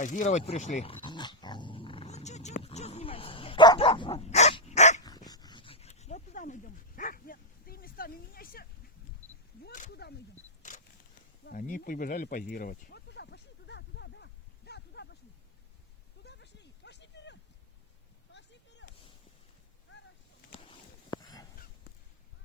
Позировать пришли. Ну, что снимаешь? Вот туда мы идем. Нет, ты местами меняйся. Вот куда мы идем. Они побежали позировать. Вот